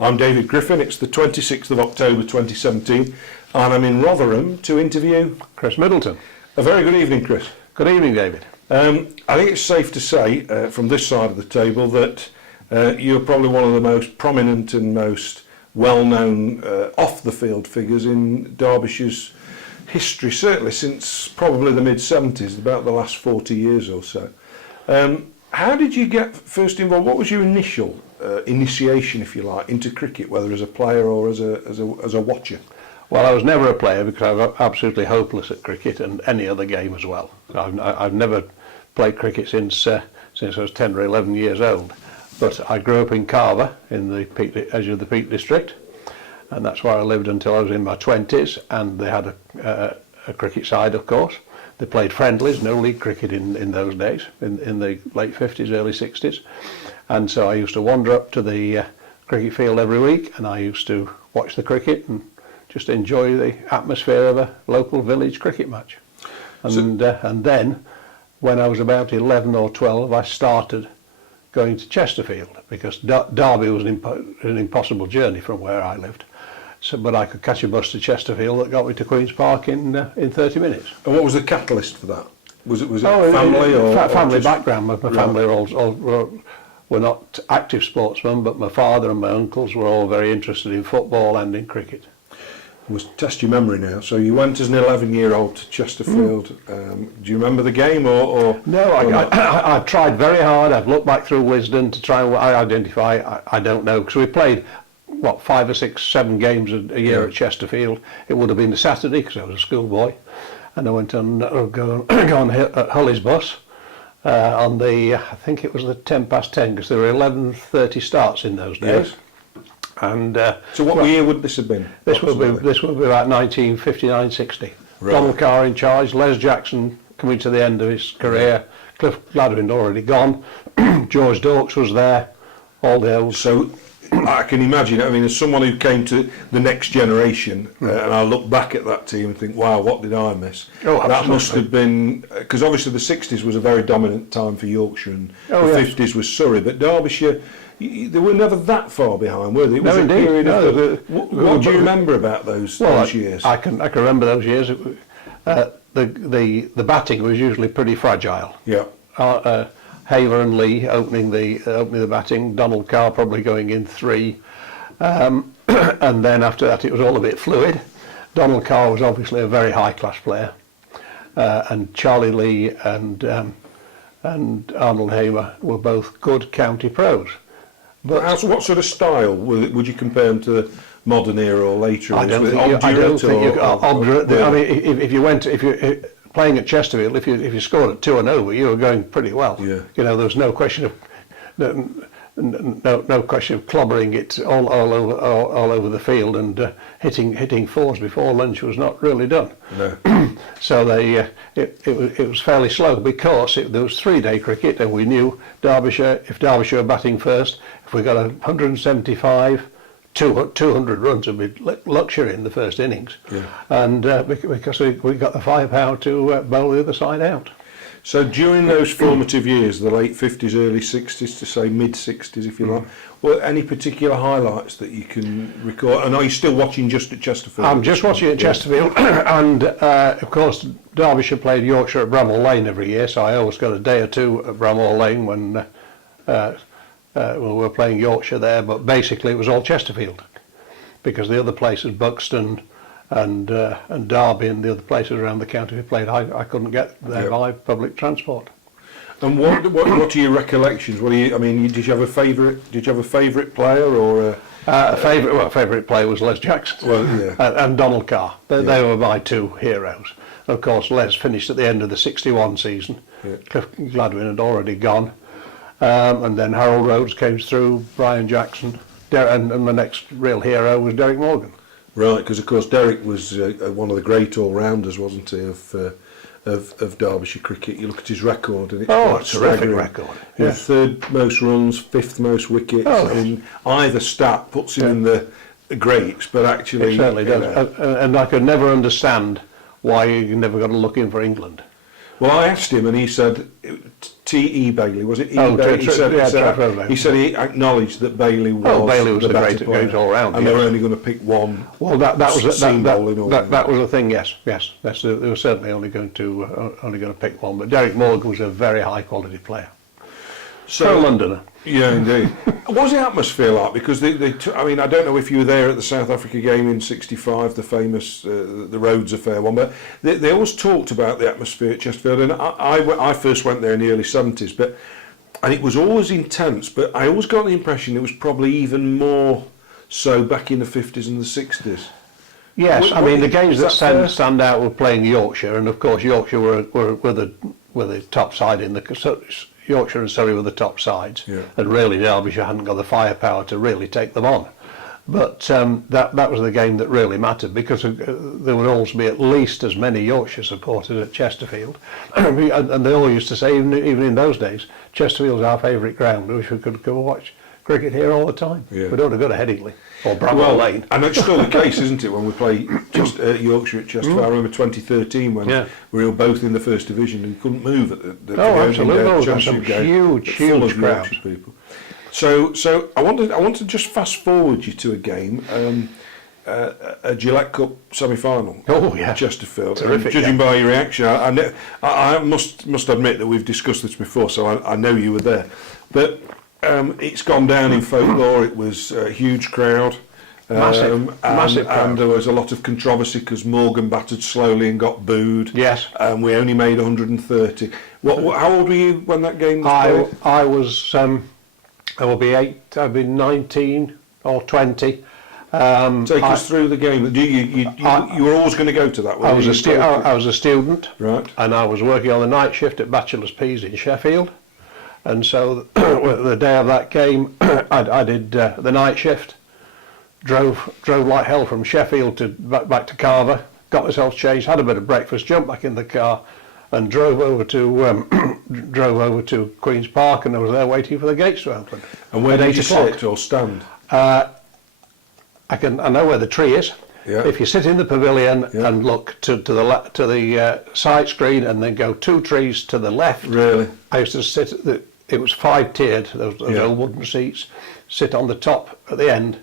I'm David Griffin. It's the 26th of October 2017 and I'm in Rotherham to interview Chris Middleton. A very good evening, Chris. Good evening, David. I think it's safe to say from this side of the table that you're probably one of the most prominent and most well-known off-the-field figures in Derbyshire's history, certainly since probably the mid-70s, about the last 40 years or so. How did you get first involved? What was your initial initiation, if you like, into cricket, whether as a player or as a watcher? Well, I was never a player because I was absolutely hopeless at cricket and any other game as well. I've never played cricket since I was 10 or 11 years old. But I grew up in Carver, in the edge of the Peak District, and that's where I lived until I was in my 20s. And they had a cricket side, of course. They played friendlies, no league cricket in those days, in the late 50s, early 60s. And so I used to wander up to the cricket field every week, and I used to watch the cricket and just enjoy the atmosphere of a local village cricket match. And then, when I was about 11 or 12, I started going to Chesterfield, because Derby was an impossible journey from where I lived. So, but I could catch a bus to Chesterfield that got me to Queen's Park in 30 minutes. And what was the catalyst for that? Was it family or family just background? My family were not active sportsmen, but my father and my uncles were all very interested in football and in cricket. I must test your memory now. So you went as an 11-year-old to Chesterfield. Do you remember the game or No, I've tried very hard. I've looked back through Wisdom to try and identify. I don't know, because we played 5 or 6, 7 games a year at Chesterfield. It would have been a Saturday because I was a schoolboy, and I went on go on Hulley's bus on the I think it was the 10:10, because there were 11:30 starts in those days. Yes. And so what year would this have been? This would be about 1959-60. Right. Donald Carr in charge, Les Jackson coming to the end of his career, Cliff Gladwin already gone, George Dorks was there, all the old. So I can imagine, I mean, as someone who came to the next generation, and I look back at that team and think, wow, what did I miss? Oh, that must have been, because obviously the 60s was a very dominant time for Yorkshire, and the 50s was Surrey, but Derbyshire, they were never that far behind, were they? It was no, indeed. What do you remember about those years? I can remember those years. The batting was usually pretty fragile. Yeah. Haver and Lee opening the batting. Donald Carr probably going in 3, and then after that it was all a bit fluid. Donald Carr was obviously a very high class player, and Charlie Lee and Arnold Hamer were both good county pros. But what sort of style would you compare them to the modern era or later? I don't think you obdurate. I mean, if you playing at Chesterfield, if you scored at 2 and over, you were going pretty well. Yeah. You know, there was no question of clobbering it all over the field, and hitting 4s before lunch was not really done. No. So it was fairly slow, because there was 3-day cricket, and we knew if Derbyshire were batting first, if we got 175. 200 runs would be luxury in the first innings, and because we got the firepower to bowl the other side out. So during those formative years, the late 50s, early 60s to say mid-60s, if you like, were any particular highlights that you can recall? And are you still watching just at Chesterfield? I'm just watching at Chesterfield, and of course Derbyshire played Yorkshire at Bramall Lane every year, so I always got a day or two at Bramall Lane when we were playing Yorkshire there, but basically it was all Chesterfield, because the other places, Buxton and Derby and the other places around the county we played, I couldn't get there by public transport. And what are your recollections? Did you have a favourite? Did you have a favourite player or? Favourite player was Les Jackson. And Donald Carr. They were my 2 heroes. Of course, Les finished at the end of the 61 season. Cliff Gladwin had already gone. And then Harold Rhodes came through, Brian Jackson, and the next real hero was Derek Morgan. Right, because of course Derek was one of the great all-rounders, wasn't he, of Derbyshire cricket. You look at his record, and it's a terrific record. Yeah. 3rd most runs, 5th most wickets, and either stat puts him in the greats, but actually... It certainly does, and I could never understand why you never got a look in for England. Well, I asked him, and he said T.E. Bailey, was it? He said he acknowledged that Bailey was the great all round, and they were only going to pick one. Well, that was the thing. Yes. They were certainly only going to pick one. But Derek Morgan was a very high quality player. So Londoner. Yeah, indeed. What was the atmosphere like? Because I mean, I don't know if you were there at the South Africa game in '65, the famous the Rhodes Affair one, but they always talked about the atmosphere at Chesterfield, and I first went there in the early '70s, and it was always intense. But I always got the impression it was probably even more so back in the '50s and the '60s. Yes, I mean the games that stand out were playing Yorkshire, and of course Yorkshire were the top side in the. Yorkshire and Surrey were the top sides, and really Derbyshire hadn't got the firepower to really take them on. But that was the game that really mattered, because there would always be at least as many Yorkshire supporters at Chesterfield, and they all used to say, even in those days, Chesterfield's our favourite ground. We wish we could go watch cricket here all the time. We don't have got to Headingley or Bramwell Lane. And it's still the case, isn't it, when we play just Yorkshire at Chesterfield? I remember 2013 when we were both in the First Division and couldn't move at the absolutely. There some huge crowds. People. So I want to just fast forward you to a game, a Gillette Cup semi-final. Oh yeah, Chesterfield. Terrific. Judging by your reaction, I must admit that we've discussed this before, so I know you were there, but. It's gone down in folklore. It was a huge crowd, massive crowd. And there was a lot of controversy because Morgan batted slowly and got booed. Yes, and we only made 130. How old were you when that game was played? I was. I will be 8. I'd be 19 or 20. Take us through the game. You were always going to go to that. I was a student, right, and I was working on the night shift at Bachelor's Peas in Sheffield. And so the day of that game, I did the night shift, drove like hell from Sheffield to back to Carver, got myself changed, had a bit of breakfast, jumped back in the car, and drove over to Queen's Park, and I was there waiting for the gates to open. And where did you sit or stand? I know where the tree is. Yeah. If you sit in the pavilion and look to the side screen, and then go 2 trees to the left. Really? I used to sit. It was 5-tiered. Those old wooden seats. Sit on the top at the end.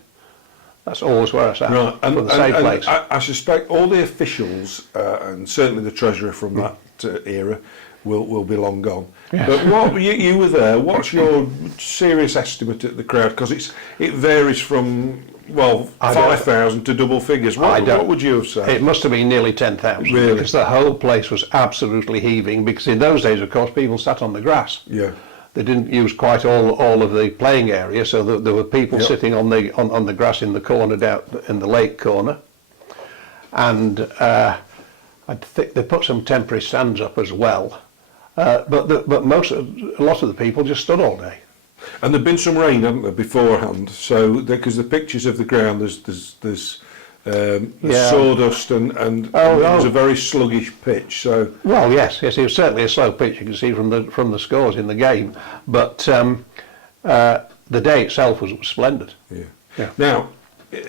That's always where I sat. Right. And for the safe place. I suspect all the officials and certainly the treasurer from that era will be long gone. Yes. But you were there. What's your serious estimate at the crowd? Because it varies from. Well, 5,000 to double figures. What would you have said? It must have been nearly 10,000. Really? Because the whole place was absolutely heaving. Because in those days, of course, people sat on the grass. Yeah. They didn't use quite all of the playing area, so there were people sitting on the grass in the corner down in the lake corner. And I think they put some temporary stands up as well. But a lot of the people just stood all day. And there'd been some rain, hadn't there, beforehand? So because the pictures of the ground, there's sawdust and it was a very sluggish pitch. So yes, it was certainly a slow pitch. You can see from the scores in the game, but the day itself was splendid. Yeah. Now,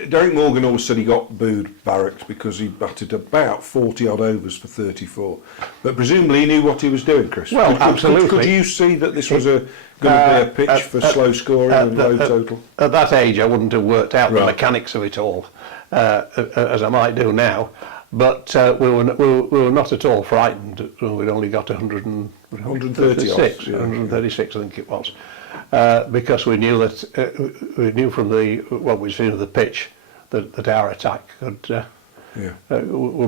Derek Morgan always said he got booed barracks because he batted about 40 odd overs for 34. But presumably he knew what he was doing, Chris. Well, absolutely. Could you see that this was going to be a pitch for slow scoring and low total? At that age, I wouldn't have worked out the mechanics of it all, as I might do now. But we were not at all frightened. We'd only got 136, 136, I think it was. Because we knew from what we'd seen of the pitch that our attack would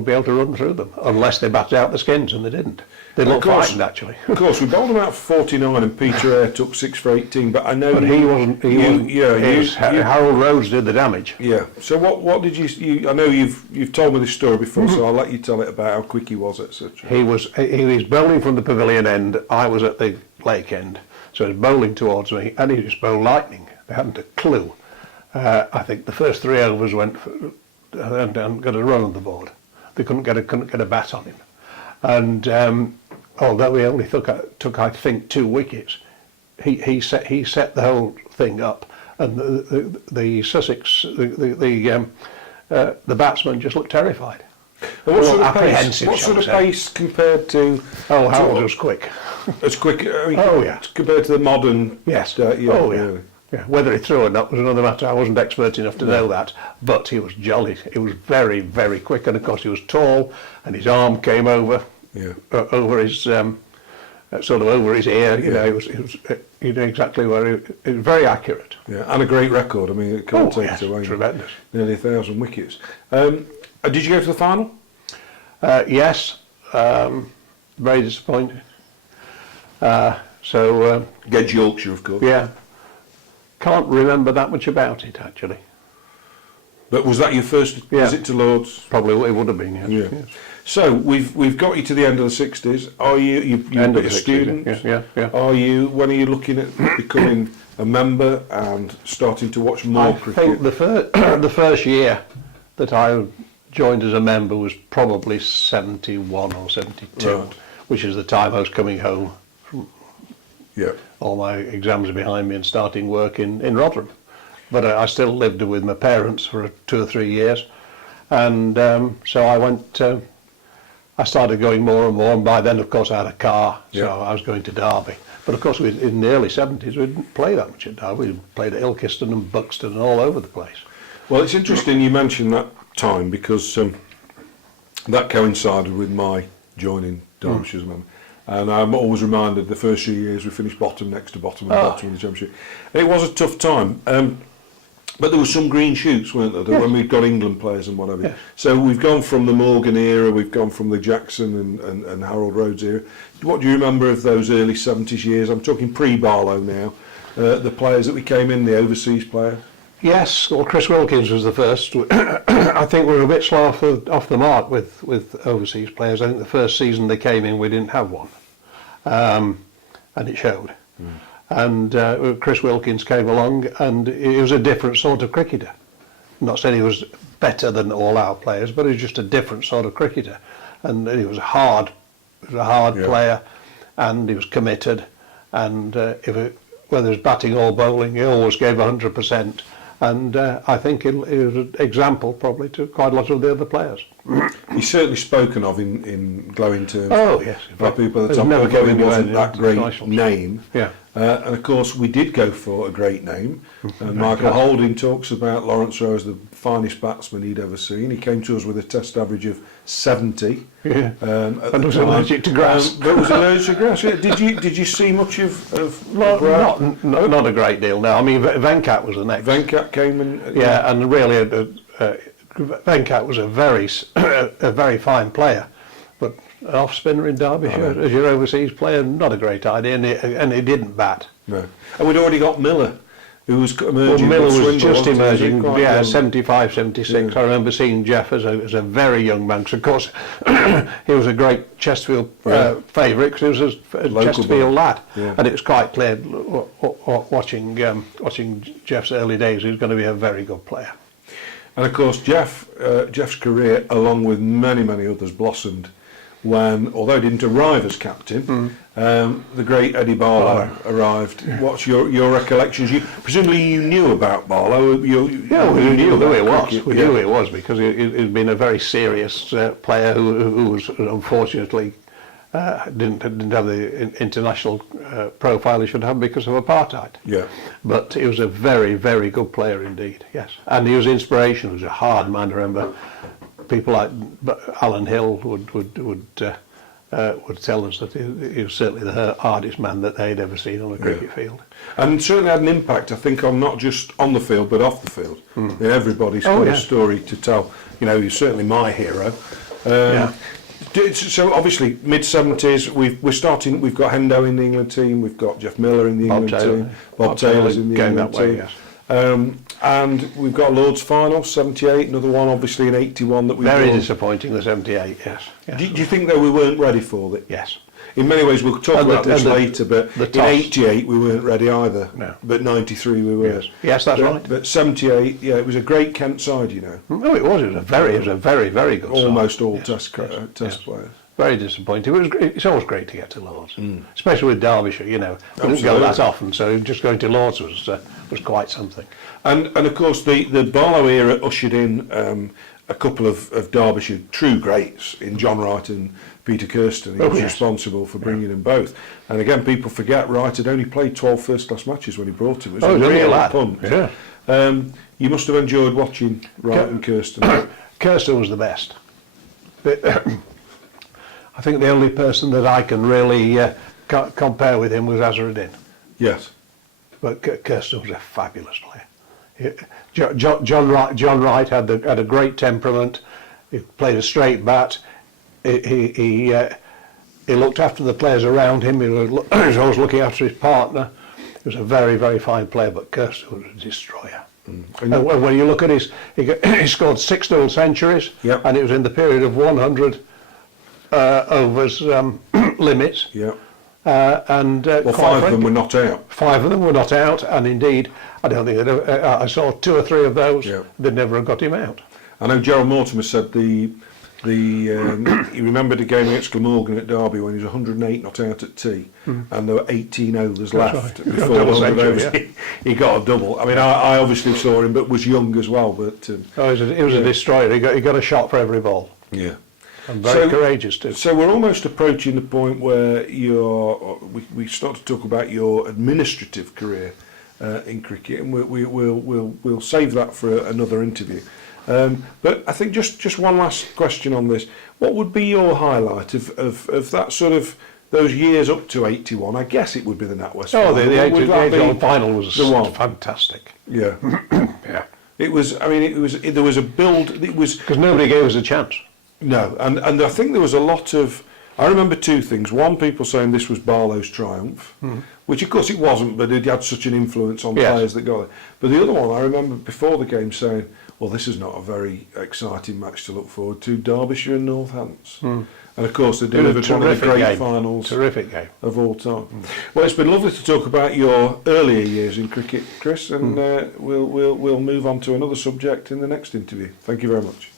be able to run through them, unless they batted out the skins, and they didn't. They looked frightened, actually. Of course, we bowled about 49, and Peter Eyre took 6 for 18. But I know, but he wasn't. Harold Rhodes did the damage. Yeah. So what did you? I know you've told me this story before, so I'll let you tell it about how quick he was, etc. He was bowling from the pavilion end. I was at the lake end. So he was bowling towards me, and he just bowled lightning. They hadn't a clue. I think the first 3 overs went and got a run on the board. They couldn't get a bat on him. And although he only took I think 2 wickets, he set the whole thing up. And the Sussex the batsman just looked terrified. And what sort of pace? apprehensive. What shall sort we of say. pace compared to? Oh, Harold was quick. As quick. I mean, Oh, yeah. Compared to the modern. Yes. Yeah, Oh, yeah. really. Yeah. Whether he threw or not was another matter. I wasn't expert enough to know that, but he was jolly. He was very, very quick, and of course he was tall, and his arm came over, Yeah. over his sort of over his ear. You know, he knew exactly where he was very accurate. Yeah, and a great record. I mean, it can't take it away. Tremendous. Nearly 1,000 wickets. Did you go to the final? Yes, very disappointed. Against Yorkshire, of course. Yeah, can't remember that much about it actually. But was that your first visit to Lords? Probably it would have been. Yes. Yeah. Yes. So we've got you to the end of the 60s. Are you've End of a the 60s, student? yeah. Are you? When are you looking at becoming a member and starting to watch more I cricket? think the first year that I joined as a member was probably 71 or 72, Right. which is the time I was coming home. Yeah. All my exams are behind me and starting work in Rotherham. But I still lived with my parents for 2 or 3 years. And so I went, I started going more and more. And by then, of course, I had a car. So Yeah. I was going to Derby. But of course, in the early 70s, we didn't play that much at Derby. We played at Ilkeston and Buxton and all over the place. Well, it's interesting you mentioned that time because that coincided with my joining Derbyshire as a member. And I'm always reminded the first few years we finished bottom, next to bottom, and bottom of the championship. It was a tough time. But there were some green shoots, weren't there, when we'd got England players and whatever. Yes. So we've gone from the Morgan era, we've gone from the Jackson and Harold Rhodes era. What do you remember of those early 70s years? I'm talking pre-Barlow now. The players that we came in, the overseas players. Yes, well, Chris Wilkins was the first. I think we were a bit slow off the mark with overseas players. I think the first season they came in, we didn't have one, and it showed. And Chris Wilkins came along, and he was a different sort of cricketer. I'm not saying he was better than all our players, but he was just a different sort of cricketer. And he was a hard player, and he was committed. And whether it was batting or bowling, he always gave 100%. And I think he was an example probably to quite a lot of the other players. He's certainly spoken of in glowing terms. Oh yes, by people at the There's top. never Although he going wasn't anywhere that great international. name. Yeah. And of course we did go for a great name. Michael Holding talks about Lawrence Rowe as the finest batsman he'd ever seen. He came to us with a test average of 70. Yeah. And was allergic to grass. But was allergic to grass. Yeah. Did you see much of Not a great deal. No, I mean Venkat was the next. Venkat came and Yeah, and really, Venkat was a very fine player, but an off spinner in Derbyshire as your overseas player, not a great idea, and he didn't bat. No. And we'd already got Miller, who was emerging. Well, Miller with was Swindle, just wasn't he? emerging, Quite yeah, young. 75, 76. I remember seeing Jeff as a very young man. 'Cause of course, he was a great Chesterfield favourite because he was a Local Chesterfield boy. lad, Yeah. and it was quite clear watching Jeff's early days he was going to be a very good player. And of course, Jeff's career, along with many, many others, blossomed when, although he didn't arrive as captain, the great Eddie Barlow arrived. What's your recollections? Presumably you knew about Barlow. We knew who he was. cricket, We knew who he was because he'd been a very serious player who was unfortunately didn't have the international profile he should have because of apartheid. Yeah. But he was a very, very good player indeed. Yes, and he was inspiration. He was a hard man. I remember people like Alan Hill would tell us that he was certainly the hardest man that they'd ever seen on a cricket field. And certainly had an impact, I think, on not just on the field but off the field. Everybody's got a story to tell. You know, he's certainly my hero. So obviously mid-70s, we're starting. We've got Hendo in the England team. We've got Jeff Miller in the England team. Bob Taylor's in the England team. Yes. And we've got Lord's final, 78. Another one, obviously in 81 that we. Very disappointing. The 78. Yes. Do you think though we weren't ready for it? Yes. In many ways, we'll talk about this later. But in 88 we weren't ready either. No. But 93 we were. Yes, that's right. But 78, yeah, it was a great Kent side, you know. No, it was. It was a very, very good side. Almost all test players. Very disappointing. It's always great to get to Lords, especially with Derbyshire. You know, we didn't go that often, so just going to Lords was quite something. And of course the Barlow era ushered in a couple of Derbyshire true greats in John Wright and Peter Kirsten. He was responsible for bringing them both. And again, people forget Wright had only played 12 first-class matches when he brought him. It was a real punt. Yeah. You must have enjoyed watching Wright and Kirsten. Kirsten was the best. But, I think the only person that I can really compare with him was Azharuddin. Yes. But Kirsten was a fabulous player. John Wright had a great temperament. He played a straight bat. He looked after the players around him. He was always looking after his partner. He was a very, very fine player, but Kirsten was a destroyer. And when you look at he scored 6 double centuries, and it was in the period of 100 overs limits. Yeah. And 5 of them were not out. 5 of them were not out, and indeed, I don't think I saw 2 or 3 of those. They'd never have got him out. I know Gerald Mortimer said he remembered a game against Glamorgan at Derby when he was 108 not out at tea, and there were 18 overs left before 100 overs. He got a double. I mean, I obviously saw him, but was young as well. But he was a destroyer. He got a shot for every ball. Yeah. And very courageous too. So we're almost approaching the point where we start to talk about your administrative career in cricket, and we'll save that for another interview. But I think just one last question on this. What would be your highlight of that sort of those years up to 81? I guess it would be the NatWest final. The 81 final was fantastic. Yeah. Yeah. It was. I mean, there was a build. It was because nobody gave us a chance. No, and I think there was a lot of. I remember 2 things. One, people saying this was Barlow's triumph, which of course it wasn't, but it had such an influence on players that got it. But the other one, I remember before the game saying, well, this is not a very exciting match to look forward to, Derbyshire and Northants. And of course they delivered one of the great finals of all time. Well, it's been lovely to talk about your earlier years in cricket, Chris, and we'll move on to another subject in the next interview. Thank you very much.